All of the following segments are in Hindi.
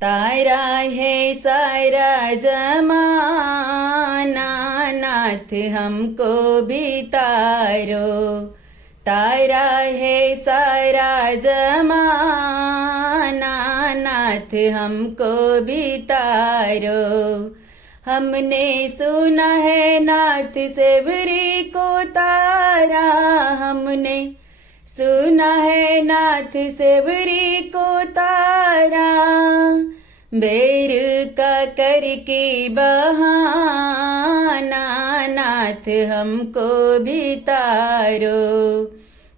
तारा है सारा जमाना, नाथ हमको भी तारो। तारा है सारा जमाना, नाथ हमको भी तारो। हमने सुना है नाथ सेवरी को तारा, हमने सुना है नाथ सेवरी को तारा। बेर का करके बहाना, नाथ हमको भी तारो।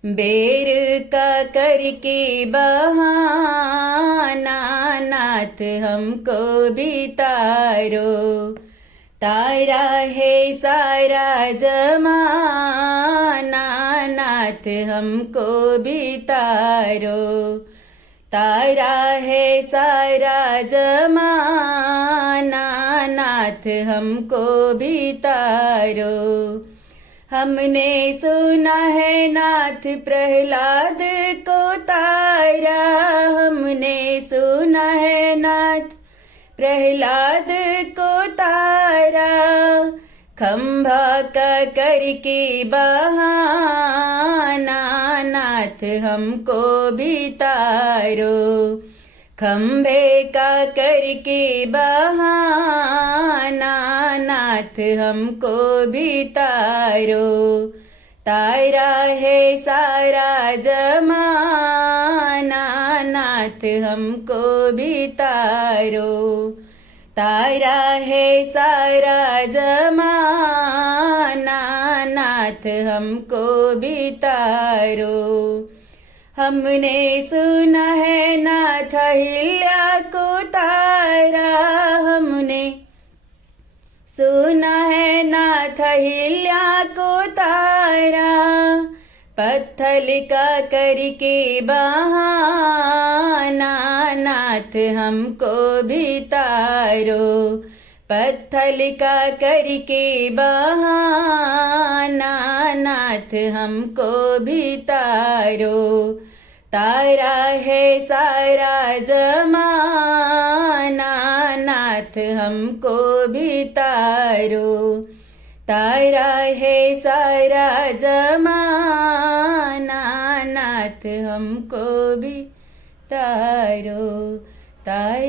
बेर का करके बहाना, नाथ हमको भी तारो। तारा है सारा जमाना, नाथ हमको भी तारो। तारा है सारा जमाना, नाथ हमको भी तारो। हमने सुना है नाथ प्रहलाद को तारा, हमने सुना है नाथ प्रहलाद को तारा। खंभा का करके बहाना, नाथ हमको भी तारो। खंभे का करके बहाना, नाथ हमको भी तारो। तारा है सारा जमाना, नाथ हमको भी तारो। तारा है सारा जमाना, नाथ हमको भी तारो। हमने सुना है नाथ अहिल्या को तारा, हमने सुना है नाथ अहिल्या को तारा। पत्थर का करके बहाना, नाथ हमको भी तारो। पत्थर का करके बहाना, नाथ हमको भी तारो। तारा है सारा जमाना, नाथ हमको भी तारो। तारा है सारा जमाना, नाथ हमको भी तारो। तारा